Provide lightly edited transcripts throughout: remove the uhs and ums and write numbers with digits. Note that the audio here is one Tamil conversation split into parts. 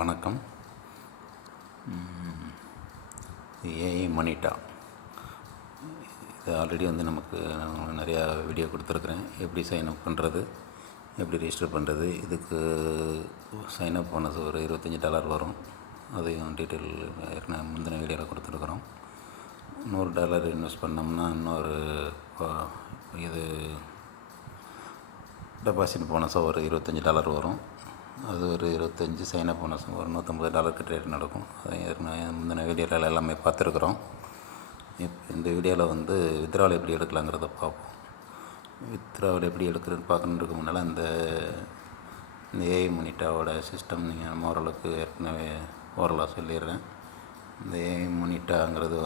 வணக்கம். ஏஐ மோனிட்டா இது ஆல்ரெடி நமக்கு நிறையா வீடியோ கொடுத்துருக்குறேன். எப்படி சைன்அப் பண்ணுறது, எப்படி ரெஜிஸ்டர் பண்ணுறது. இதுக்கு சைன்அப் போனது ஒரு $25 வரும். அதையும் டீட்டெயில் ஏற்கனவே முந்தின வீடியோவில் கொடுத்துருக்குறோம். $100 இன்வெஸ்ட் பண்ணோம்னா இன்னொரு இது டெபாசிட் போனஸாக ஒரு $25 வரும். அது ஒரு 25 சைனப் போனஸ் ஒரு $150 ட்ரேட் நடக்கும். அதை ஏற்கனவே முந்தின வீடியோவில் எல்லாமே பார்த்துருக்குறோம். இந்த வீடியோவில் வித்ட்ராவல் எப்படி எடுக்கலாங்கிறத பார்ப்போம். வித்ட்ராவல் எப்படி எடுக்கிறதுன்னு பார்க்கணுன்றதுக்கு முன்னால் இந்த ஏஐ மோனிட்டாவோட சிஸ்டம் நீங்கள் ஓரளவுக்கு ஏற்கனவே ஓரளவு சொல்லிடுறேன். இந்த ஏஐ மோனிட்டாங்கிறது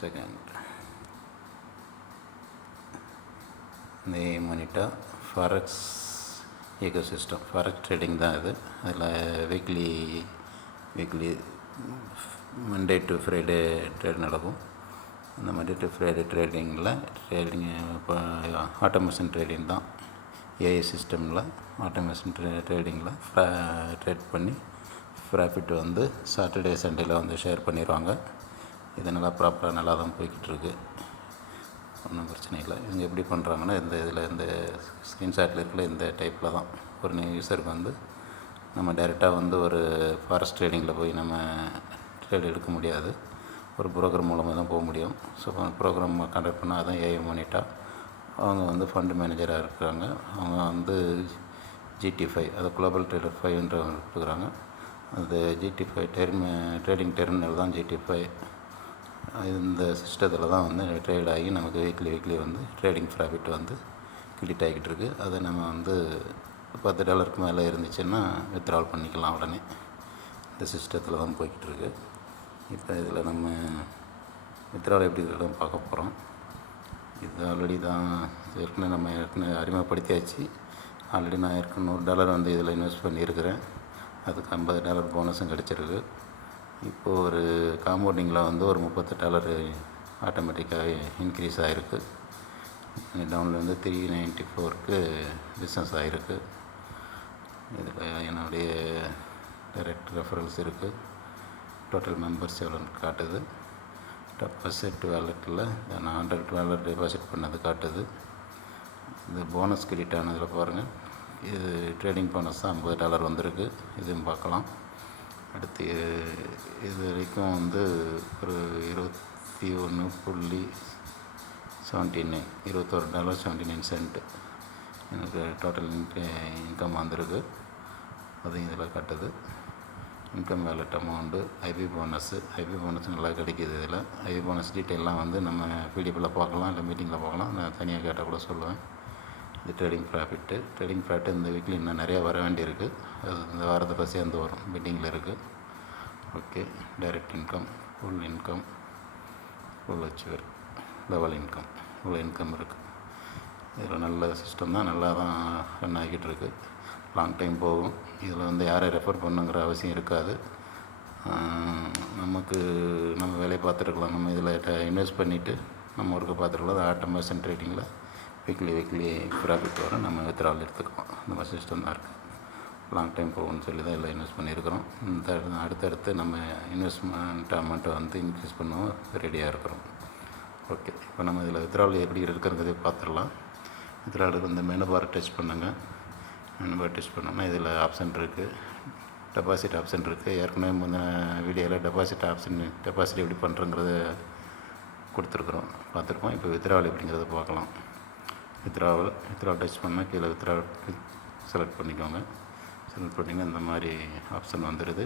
செகண்ட் இந்த ஏஐ மோனிட்டா ஃபாரெக்ஸ் ஈகோசிஸ்டம், ஃபாரெக்ஸ் ட்ரேடிங் தான் இது. அதில் weekly Monday to Friday trade நடக்கும். அந்த மண்டே டு ஃப்ரைடே ட்ரேடிங் இப்போ ஆட்டோமேஷன் ட்ரேடிங் தான். ஏஐ சிஸ்டமில் ஆட்டோமேஷன் ட்ரேடிங்கில் ட்ரேட் பண்ணி ப்ராஃபிட் சாட்டர்டே சண்டேயில் ஷேர் பண்ணிடுவாங்க. இது நல்லா ப்ராப்பராக நல்லா தான் போய்கிட்டு இருக்கு. ஒன்றும் பிரச்சனை இல்லை. இவங்க எப்படி பண்ணுறாங்கன்னா இந்த ஸ்க்ரீன்ஷாட்டில் இருக்கிற இந்த டைப்பில் தான் ஒரு யூஸருக்கு நம்ம டைரெக்டாக ஒரு ஃபாரெக்ஸ் ட்ரேடிங்கில் போய் நம்ம ட்ரேட் எடுக்க முடியாது. ஒரு புரோக்கர் மூலமாக தான் போக முடியும். ஸோ ப்ரோக்ராம் கண்டக்ட் பண்ணால் அதான் ஏஐ மோனிட்டா. அவங்க ஃபண்ட் மேனேஜராக இருக்கிறாங்க. அவங்க GT5 அது குளோபல் ட்ரேடர் 5 கொடுக்குறாங்க. அது GT5 ட்ரேடிங் டெர்மினல் தான் GT5. இந்த சிஸ்டத்தில் தான் ட்ரேட் ஆகி நமக்கு வீக்லி ட்ரேடிங் ப்ராஃபிட் கிரெடிட் ஆகிக்கிட்டு இருக்குது. அதை நம்ம $10 மேலே இருந்துச்சுன்னா வித்ட்ராவல் பண்ணிக்கலாம் உடனே. இந்த சிஸ்டத்தில் தான் போய்கிட்டு இருக்கு. இப்போ இதில் நம்ம வித்ட்ராவல் எப்படி இருக்கிறதும் பார்க்க போகிறோம். இது ஆல்ரெடி தான் ஏற்கனவே அறிமுகப்படுத்தியாச்சு. ஆல்ரெடி நான் $100 இதில் இன்வெஸ்ட் பண்ணியிருக்கிறேன். அதுக்கு $50 போனஸும் கிடச்சிருக்கு. இப்போது ஒரு காம்பவுண்டிங்கில் ஒரு $38 ஆட்டோமேட்டிக்காக இன்க்ரீஸ் ஆகிருக்கு. டவுனில் 394க்கு பிஸ்னஸ் ஆகிருக்கு. இதில் என்னுடைய டைரக்ட் ரெஃபரல்ஸ் இருக்குது. டோட்டல் மெம்பர்ஸ் எவ்வளோன்னு காட்டுது. டெபாசிட் வேலெட்டில் நான் $100 டெபாசிட் பண்ணது காட்டுது. இது போனஸ் கிரெடிட் ஆனதில் பாருங்கள். இது ட்ரேடிங் போனஸ் தான் $50 வந்திருக்கு. இதுவும் பார்க்கலாம். அடுத்து இது வரைக்கும் ஒரு $21.79 எனக்கு டோட்டல் இன்கம் வந்திருக்கு. அதையும் இதில் காட்டுது. Income wallet amount, IP bonus நல்லா கிடைக்கிது. இதில் ஐபி போனஸ் டீட்டெயிலாம் நம்ம பிடிஎஃப்பில் பார்க்கலாம், இல்லை மீட்டிங்கில் பார்க்கலாம். நான் தனியாக கேட்டால் கூட சொல்லுவேன். இது ட்ரேடிங் ப்ராஃபிட்டு இந்த வீக்கில் இன்னும் நிறையா வர வேண்டியிருக்கு. அது இந்த வாரத்தில் சேர்ந்து வரும். மீட்டிங்கில் இருக்குது. Okay. Direct income, full income, full achiever, level income, இவ்வளோ இன்கம் இருக்குது. இதில் நல்ல சிஸ்டம் தான், நல்லா தான் ரன் ஆகிக்கிட்டு இருக்குது. லாங் டைம் போகும். இதில் யாரை ரெஃபர் பண்ணுங்கிற அவசியம் இருக்காது. நம்ம வேலையை பார்த்துருக்கலாம். நம்ம இதில் இன்வெஸ்ட் பண்ணிவிட்டு நம்ம ஒர்க்கை பார்த்துருக்கலாம். அது ஆட்டோமேஷன் ட்ரேடிங்கில் வீக்லி ப்ராஃபிட் வரும். நம்ம வித்ட்ராவல் எடுத்துக்கலாம். இந்த மாதிரி சிஸ்டம் தான் இருக்குது. லாங் டைம் போகும்னு சொல்லி தான் எல்லாம் இன்வெஸ்ட் பண்ணியிருக்கிறோம். அடுத்தடுத்து நம்ம இன்வெஸ்ட்மெண்ட் அமௌண்ட்டை இன்க்ரீஸ் பண்ணுவோம், ரெடியாக இருக்கிறோம். ஓகே. இப்போ நம்ம இதில் வித்ட்ராவல் எப்படி இருக்கிறதே பார்த்துடலாம். வித்ட்ராவலுக்கு மெனு பார் டச் பண்ணுங்கள். மெனு பார் டச் பண்ணோம்னா இதில் ஆப்ஷன் இருக்குது. டெபாசிட் ஆப்ஷன் இருக்குது. ஏற்கனவே முந்தின வீடியோவில் டெபாசிட் எப்படி பண்ணுறங்கிறத கொடுத்துருக்குறோம், பார்த்துருக்கோம். இப்போ வித்ட்ராவல் எப்படிங்கிறத பார்க்கலாம். வித்ட்ராவல் டச் பண்ணால் கீழே வித்ட்ராவல் செலக்ட் பண்ணிக்கோங்க. செலக்ட் பண்ணிங்கன்னா இந்த மாதிரி ஆப்ஷன் வந்துடுது.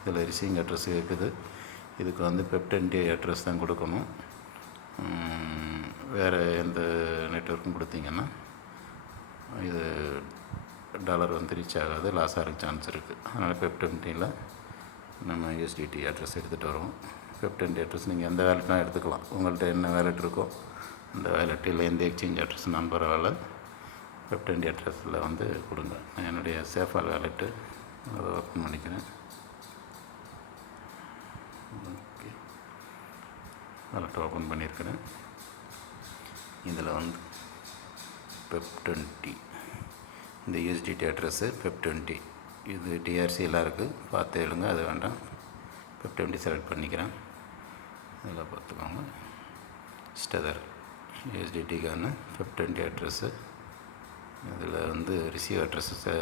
இதில் ரிசீவிங் அட்ரஸ் இருக்குது. இதுக்கு பெப்டென்டி அட்ரஸ் தான் கொடுக்கணும். வேறு எந்த நெட்வொர்க்கும் கொடுத்தீங்கன்னா இது டாலர் ரீச் ஆகாது, லாஸ் ஆகிறதுக்கு சான்ஸ் இருக்குது. அதனால் பெப்டென்டியில் நம்ம USDT அட்ரஸ் எடுத்துகிட்டு வருவோம். பெப்டென்டி அட்ரஸ் நீங்கள் எந்த வேலெட்னா எடுத்துக்கலாம். உங்கள்கிட்ட என்ன வேலெட் இருக்கோ அந்த வேலெட், இல்லை எந்த எக்ஸ்சேஞ்ச் அட்ரஸ் நான் பரவாயில்ல, பெப்டென்டி அட்ரஸில் கொடுங்க. நான் என்னுடைய சேஃபால் வேலெட்டு அதை ஓப்பன் பண்ணிக்கிறேன். ஓகே. வேலெட் ஓப்பன் பண்ணியிருக்கிறேன். இதில் பெப்20 இந்த USDT அட்ரஸ்ஸு பெப்20 இது டிஆர்சியெலாம் இருக்குது, பார்த்து எழுங்க, அது வேண்டாம். பெப்20 செலக்ட் பண்ணிக்கிறேன். இதில் பார்த்துக்கோங்க. ஸ்டெதர் யூஎஸ்டிடிக்கான பெப்20 அட்ரஸ்ஸு. இதில் வந்து ரிசீவ் அட்ரஸை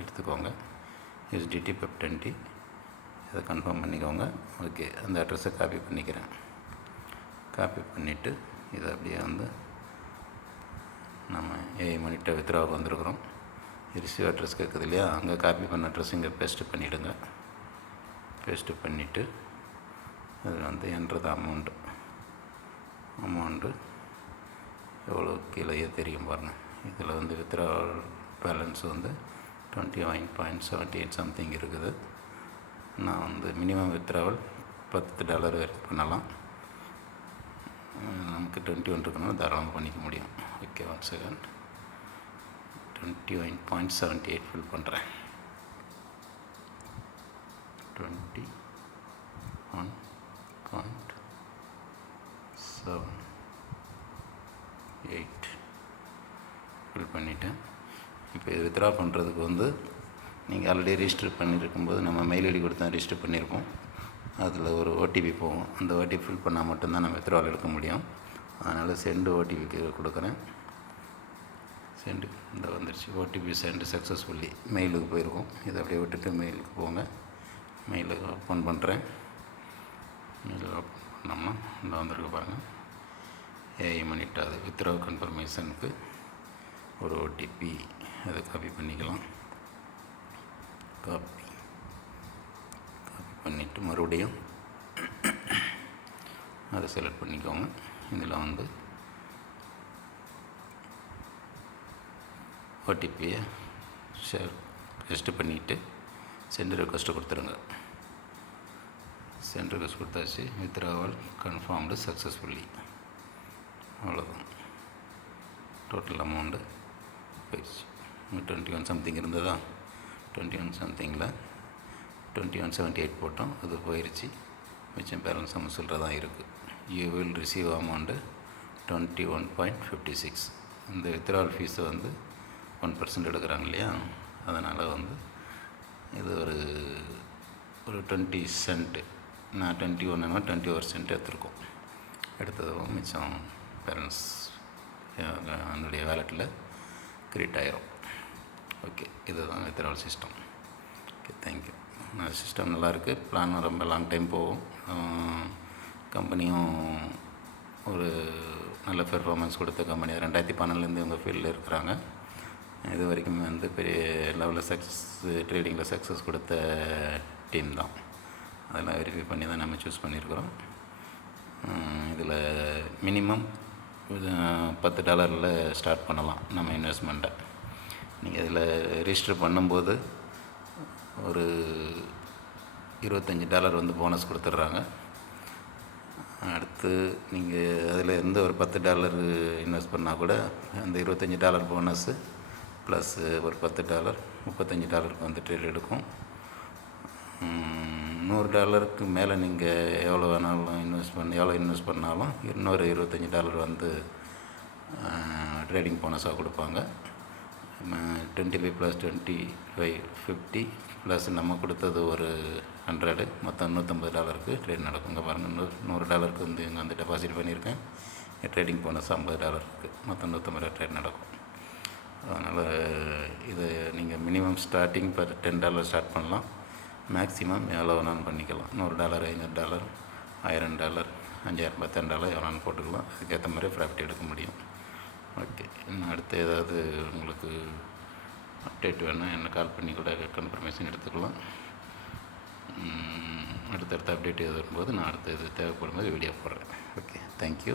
எடுத்துக்கோங்க. யூஎஸ்டிடி பெப்20 அதை கன்ஃபார்ம் பண்ணிக்கோங்க. ஓகே, அந்த அட்ரஸை காப்பி பண்ணிக்கிறேன். காப்பி பண்ணிவிட்டு இதை அப்படியே வந்து நம்ம ஏஐ மானிட்டர் வித்ட்ராவுக்கு வந்திருக்கிறோம். ரிசீவ் அட்ரஸ் கேட்குது இல்லையா, அங்கே காப்பி பண்ண அட்ரஸ் இங்கே பேஸ்ட்டு பண்ணிவிடுங்க. பேஸ்ட்டு பண்ணிவிட்டு அதில் வந்து என்ட்ரு அமௌண்ட்டு எவ்வளோ கீழே தெரியும் பாருங்கள். இதில் வந்து வித்ட்ராவல் பேலன்ஸ் வந்து 21.78 சம்திங் இருக்குது. நான் வந்து மினிமம் வித்ட்ராவல் $10 வரைக்கும் பண்ணலாம். நமக்கு 21 இருக்கணும், தாராளமாக பண்ணிக்க முடியும். Okay, 1 second. 21.78 ஃபில் பண்ணுறேன். 21.78 ஃபில் பண்ணிவிட்டேன். இப்போ இது வித்ட்ரா பண்ணுறதுக்கு வந்து நீங்கள் ஆல்ரெடி ரிஜிஸ்டர் பண்ணியிருக்கும்போது நம்ம மெயில் ஐடி கொடுத்தா ரிஜிஸ்டர் பண்ணியிருக்கோம். அதில் ஒரு ஓடிபி போகும். அந்த ஓடிபி ஃபில் பண்ணால் மட்டும்தான் நம்ம வித்ட்ராவல் எடுக்க முடியும். அதனால் சென்டு ஓடிபிக்கு கொடுக்குறேன். சென்டு இந்த வந்துடுச்சு. ஓடிபி சென்டு சக்ஸஸ்ஃபுல்லி மெயிலுக்கு போயிருக்கோம். இதை அப்படியே விட்டுட்டு மெயிலுக்கு போங்க. மெயிலுக்கு ஓப்பன் பண்ணுறேன். மெயில் ஓப்பன் பண்ணோம்னா இந்த வந்திருக்கு பாருங்கள். ஏஐ மானிட்டர் அது வித்ட்ரா கன்ஃபர்மேஷனுக்கு ஒரு ஓடிபி அதை காப்பி பண்ணிக்கலாம். காப்பி பண்ணிவிட்டு மறுபடியும் அதை செலக்ட் பண்ணிக்கோங்க. இதில் வந்து ஓடிபியை ரெஜிஸ்டர் பண்ணிவிட்டு சென்ட் ரெக்வஸ்ட்டு கொடுத்துருங்க. சென்ட் ரெக்வஸ்ட் கொடுத்தாச்சு. Withdrawal confirmed successfully. அவ்வளோதான். டோட்டல் அமௌண்ட்டு போயிடுச்சு. 21 சம்திங் இருந்ததா, 21 சம்திங்கில் 21.78 போட்டோம், அது போயிடுச்சு. மிச்சம் பேலன்ஸ் நம்ம சொல்கிறதான் இருக்குது. You will receive amount 21.56. இந்த வித்ட்ராவல் ஃபீஸை வந்து 1% எடுக்கிறாங்க இல்லையா, அதனால் வந்து இது ஒரு 20 சென்ட்டு. நான் 21னா 21 சென்ட் எடுத்துருக்கோம். எடுத்ததும் மிச்சம் பேலன்ஸ் என்னுடைய வேலெட்டில் கிரியேட் ஆகிரும். ஓகே, இதுதான் withdrawal system. Okay, thank you. System நல்லாயிருக்கு. பிளான் ரொம்ப லாங் டைம் போகும். கம்பெனியும் ஒரு நல்ல பெர்ஃபார்மன்ஸ் கொடுத்த கம்பெனி. 2012 இவங்க ஃபீல்டில் இருக்கிறாங்க. இது வரைக்கும் வந்து பெரிய லெவலில் ட்ரேடிங்கில் சக்ஸஸ் கொடுத்த டீம் தான். அதெல்லாம் வெரிஃபை பண்ணி தான் நம்ம சூஸ் பண்ணியிருக்கிறோம். இதில் மினிமம் $10 ஸ்டார்ட் பண்ணலாம் நம்ம இன்வெஸ்ட்மெண்ட்டை. நீங்கள் இதில் ரிஜிஸ்டர் பண்ணும்போது ஒரு $25 வந்து போனஸ் கொடுத்துட்றாங்க. அடுத்து நீங்கள் அதில் இருந்து ஒரு $10 இன்வெஸ்ட் பண்ணால் கூட அந்த $25 போனஸ்ஸு ப்ளஸ் ஒரு $10 $35 வந்து ட்ரேட் எடுக்கும். $100 மேலே நீங்கள் எவ்வளோ வேணாலும் எவ்வளோ இன்வெஸ்ட் பண்ணாலும் இன்னொரு $25 வந்து ட்ரேடிங் போனஸாக கொடுப்பாங்க. 25 + 25 50 ப்ளஸ் நம்ம கொடுத்தது ஒரு 100, மொத்தம் $150 ட்ரேட் நடக்கும். இங்கே பாருங்கள், $100 வந்து இங்கே வந்து டெபாசிட் பண்ணியிருக்கேன். ட்ரேடிங் போனஸ் $50 மொத்தம் $150 ட்ரேட் நடக்கும். அதனால் இது நீங்கள் மினிமம் ஸ்டார்டிங் இப்போ $10 ஸ்டார்ட் பண்ணலாம். மேக்ஸிமம் எவ்வளோ வேணாலும் பண்ணிக்கலாம். $100, $500, $1000, $5000, $10,000 எவ்வளோன்னு போட்டுக்கலாம். அதுக்கேற்ற மாதிரி ப்ராஃபிட் எடுக்க முடியும். ஓகே, இன்னும் அடுத்து ஏதாவது உங்களுக்கு அப்டேட் வேணும் என்ன கால் பண்ணி கூட கன்ஃபர்மேஷன் எடுத்துக்கலாம். அடுத்தடுத்த அப்டேட் எது வரும்போது நான் அடுத்த இது தேவைப்படும் போது வீடியோ போடுறேன். Okay, thank you.